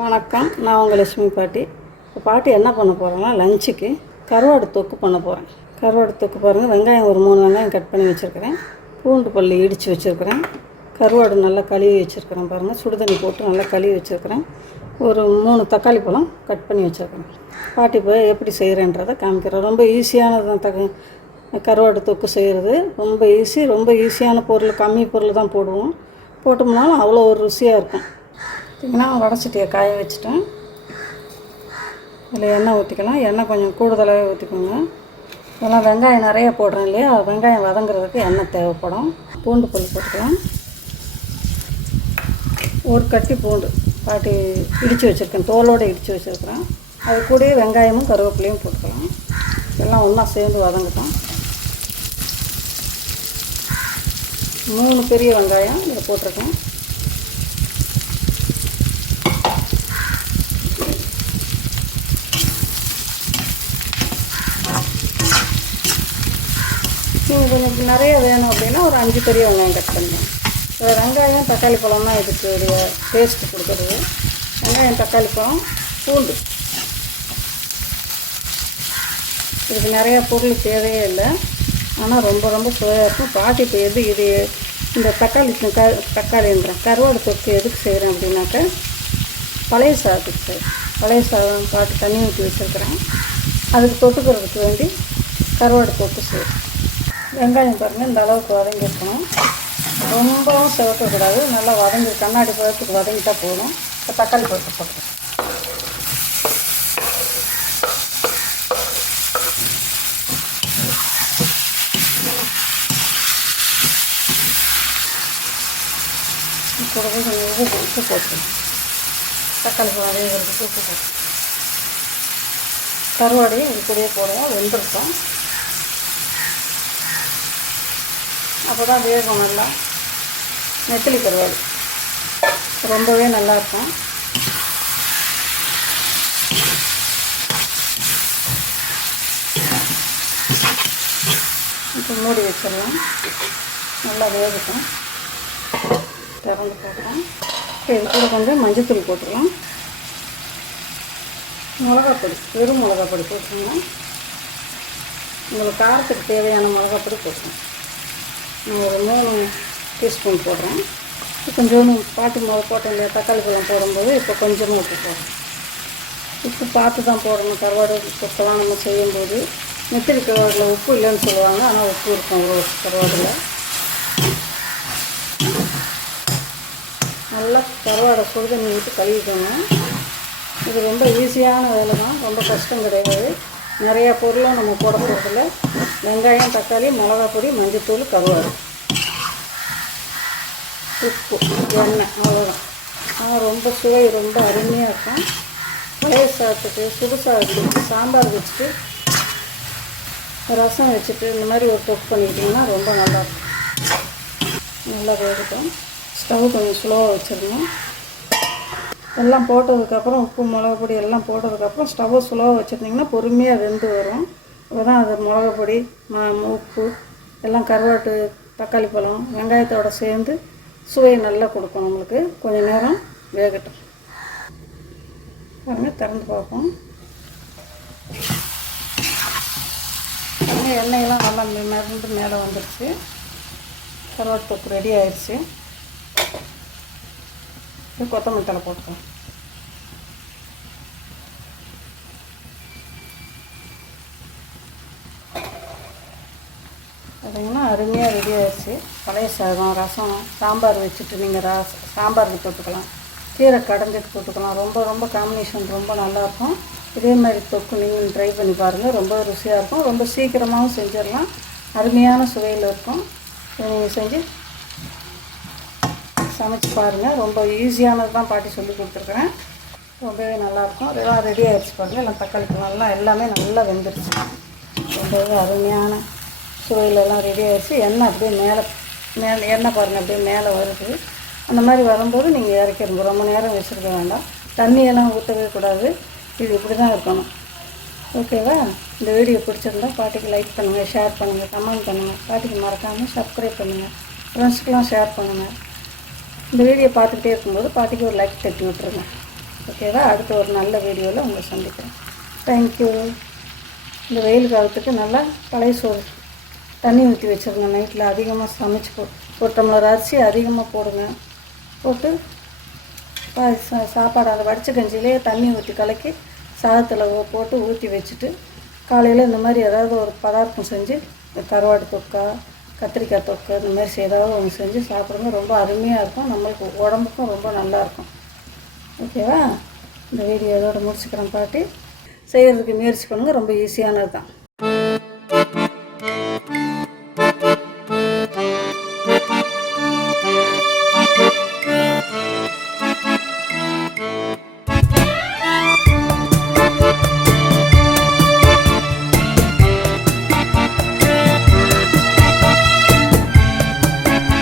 வணக்கம். நான் உங்கள் லட்சுமி பாட்டி. இப்போ பாட்டி என்ன பண்ண போகிறேன்னா லஞ்சுக்கு கருவாடு தொக்கு பண்ண போகிறேன் கருவாடு தொக்கு பாருங்கள் வெங்காயம் ஒரு மூணு வெங்காயம் கட் பண்ணி வச்சுருக்கிறேன். பூண்டு பல்லி இடித்து வச்சுருக்கிறேன். கருவாடு நல்லா கழுவி வச்சுருக்கிறேன் பாருங்கள் சுடுதண்ணி போட்டு நல்லா கழுவி வச்சுருக்கிறேன். ஒரு மூணு தக்காளி பழம் கட் பண்ணி வச்சுருக்கிறேன். பாட்டி போய் எப்படி செய்கிறேன்றதை காமிக்கிறேன். ரொம்ப ஈஸியானது தான் தக கருவாடு தொக்கு செய்கிறது ரொம்ப ஈஸி ரொம்ப ஈஸியான பொருள் கம்மி பொருள் தான் போடுவோம். போட்டோம்னாலும் அவ்வளோ ஒரு ருசியாக இருக்கும். பார்த்தீங்கன்னா வடச்சட்டியை காய வச்சுட்டேன். இதில் எண்ணெய் ஊற்றிக்கலாம். எண்ணெய் கொஞ்சம் கூடுதலாகவே ஊற்றிக்கோங்க. இதெல்லாம் வெங்காயம் நிறைய போடுறேன் இல்லையா? வெங்காயம் வதங்குறதுக்கு எண்ணெய் தேவைப்படும். பூண்டு பல் போட்டுக்கலாம். ஒரு கட்டி பூண்டு. பாட்டி இடித்து வச்சுருக்கேன். தோலோடு இடித்து வச்சுருக்கிறேன். அது கூட வெங்காயமும் கருவேப்பிலையும் போட்டுக்கலாம். எல்லாம் ஒன்றா சேர்ந்து வதங்கட்டும். மூணு பெரிய வெங்காயம் இதில் போட்டிருக்கேன். இது கொஞ்சம் நிறைய வேணும் அப்படின்னா ஒரு அஞ்சு பெரிய வெங்காயம் கட் பண்ணுங்க வெங்காயம் தக்காளி பழம் தான் இதுக்கு உடைய டேஸ்ட் கொடுக்குறது. வெங்காயம் தக்காளி பழம் பூண்டு. இதுக்கு நிறைய பொருள் தேவையே இல்லை. ஆனால் ரொம்ப ரொம்ப சுவையாக இருக்கும் பாட்டி இப்போ எது இது இந்த தக்காளி க தக்காளின்றேன் கருவாடு தொக்கு எதுக்கு செய்கிறேன் அப்படின்னாக்க பழைய சாதத்துக்கு பழைய சாதம் பாட்டு தண்ணி ஊற்றி வச்சுருக்கிறேன் அதுக்கு தொட்டுக்கிறதுக்கு வேண்டி கருவாடு தொக்கு செய்கிறேன் வெங்காயம் பாருங்கள் இந்த அளவுக்கு வதங்கிருக்கணும் ரொம்பவும் சிவக்கக்கூடாது நல்லா வதங்கி கண்ணாடி பழத்துக்கு வதங்கிட்டா போதும். இப்போ தக்காளி பழத்தை போட்டு கூடவே கொஞ்சம் உப்பு உப்பு போட்டுருக்கேன் தக்காளி பழம் உப்பு போட்டு கருவாடையும் இது கூடயே போடுவோம் வெந்திருக்கும். அப்போ தான் வேகும் நல்லா நெத்திலி கருவாடு. ரொம்பவே நல்லாயிருக்கும் இப்போ மூடி வச்சிடலாம். நல்லா வேகட்டும். திறந்து போட்டுறோம் இப்போ இது கூட கொஞ்சம் மஞ்சத்தூள் போட்டுடலாம். மிளகாப்பொடி வெறும் மிளகாப்பொடி போட்டுருங்க உங்களுக்கு காரத்துக்கு தேவையான மிளகாப்பொடி போட்டுருங்க நான் ஒரு மூணு டீஸ்பூன் போடுறேன். கொஞ்சோண்டு பாட்டு மாவு போட்டேன் இல்லையா தக்காளி பழம் போடும்போது இப்போ கொஞ்சமாக உப்பு போடுறேன். உப்பு பார்த்து தான் போடணும் கருவாடு தொக்கெல்லாம் நம்ம செய்யும்போது. நெத்திரி கருவாடில் உப்பு இல்லைன்னு சொல்லுவாங்க ஆனால் உப்பு இருக்கும் ஒரு கருவாடில். நல்லா கருவாடை சுடுதண்ணி விட்டு கழுவிக்கணும் இது ரொம்ப ஈஸியான வேலை தான் ரொம்ப கஷ்டம் கிடையாது. நிறையா பொருளும் நம்ம போட போகிறதில்ல வெங்காயம் தக்காளி மிளகா பொடி மஞ்சத்தூள் கருவாடு. உப்பு எண்ணெய் அவ்வளோதான் ஆனால் ரொம்ப சுவை ரொம்ப அருமையாக இருக்கும். பழைய சாதத்துக்கு சுடு வச்சுட்டு சாம்பார் வச்சுட்டு ரசம் வச்சுட்டு இந்த மாதிரி ஒரு தொக்கு பண்ணிக்கிட்டிங்கன்னா ரொம்ப நல்லாயிருக்கும் நல்லா வேகட்டும். ஸ்டவ் கொஞ்சம் ஸ்லோவாக வச்சிடணும். எல்லாம் போட்டதுக்கப்புறம் உப்பு மிளகு பொடி எல்லாம் போட்டதுக்கப்புறம் ஸ்டவ்வை ஸ்லோவாக வச்சுருந்தீங்கன்னா பொறுமையாக வெந்து வரும். அப்போ தான் அது மிளகு பொடி ம உப்பு எல்லாம் கருவாட்டு தக்காளி பழம் வெங்காயத்தோட சேர்ந்து சுவையை நல்லா கொடுக்கும் நம்மளுக்கு. கொஞ்சம் நேரம் வேகட்டும். பாருங்கள் திறந்து பார்ப்போம். எண்ணெயெல்லாம் நல்லா மிரண்டு மேலே வந்துடுச்சு கருவாட்டு தொப்பு ரெடி ஆயிடுச்சு கொத்தமல்லி தலை போட்டுக்கலாம் பார்த்தீங்கன்னா அருமையாக ரெடி ஆயிடுச்சு. பழைய சாதம் ரசம் சாம்பார் வச்சுட்டு நீங்கள் ரச சாம்பாருக்கு தொட்டுக்கலாம் கீரை கடைஞ்சிட்டு போட்டுக்கலாம். ரொம்ப ரொம்ப காம்பினேஷன் ரொம்ப நல்லாயிருக்கும். இதே மாதிரி தொக்கு நீங்கள் ட்ரை பண்ணி பாருங்கள் ரொம்ப ருசியாக இருக்கும். ரொம்ப சீக்கிரமாகவும் செஞ்சிடலாம். அருமையான சுவையில் இருக்கும். இதை நீங்கள் செஞ்சு சமைச்சு பாருங்கள் ரொம்ப ஈஸியானது தான் பாட்டி சொல்லி கொடுத்துருக்குறேன். ரொம்பவே நல்லாயிருக்கும். இதெல்லாம் ரெடி ஆகிடுச்சு பாருங்கள் எல்லாம் தக்காளிக்கு நல்லா எல்லாமே நல்லா வெந்துருச்சு. ரொம்பவே அருமையான சுவையிலெல்லாம் ரெடி ஆகிடுச்சு எண்ணெய் அப்படியே மேலே மேலே எண்ணெய் பாருங்கள் அப்படியே மேலே வருது. அந்த மாதிரி வரும்போது நீங்கள் இறக்கிருங்க. ரொம்ப நேரம் வச்சுருக்க வேண்டாம். தண்ணியெல்லாம் ஊற்றவே கூடாது. இது இப்படி தான் இருக்கணும். ஓகேவா? இந்த வீடியோ பிடிச்சிருந்தா பாட்டிக்கு லைக் பண்ணுங்கள் ஷேர் பண்ணுங்கள் கமெண்ட் பண்ணுங்கள் பாட்டிக்கு மறக்காமல் சப்ஸ்கிரைப் பண்ணுங்கள் ஃப்ரெண்ட்ஸ்க்கெலாம் ஷேர் பண்ணுங்கள் இந்த வீடியோ பார்த்துக்கிட்டே இருக்கும்போது பாட்டிக்கு ஒரு லைக் தட்டி விட்டுருங்க. ஓகேவா அடுத்த ஒரு நல்ல வீடியோவில் உங்களை சந்திக்கிறேன். தேங்க்யூ இந்த வெயில் காலத்துக்கு நல்லா பழைய சோறு தண்ணி ஊற்றி வச்சுருங்க நைட்டில் அதிகமாக சமைச்சு போ ஒரு டம்ளர் அரிசி அதிகமாக போடுங்க. போட்டு பா- சா- சாப்பாடு அந்த வடிச்ச கஞ்சியிலே தண்ணி ஊற்றி கலக்கி சாதத்தில் போட்டு ஊற்றி வச்சுட்டு காலையில் இந்த மாதிரி ஏதாவது ஒரு பதார்த்தம் செஞ்சு இந்த கருவாடு தொக்கா கத்திரிக்காய் தொக்கு இந்த மாதிரி ஏதாவது ஒன்று செஞ்சு சாப்பிடுங்க. ரொம்ப அருமையாக இருக்கும். நம்மளுக்கு உடம்புக்கும் ரொம்ப நல்லாயிருக்கும் ஓகேவா இந்த வீடியோ இதோட முடிச்சுக்கிறேன் பாட்டி. செய்கிறதுக்கு முயற்சி பண்ணுங்கள் ரொம்ப ஈஸியானது தான்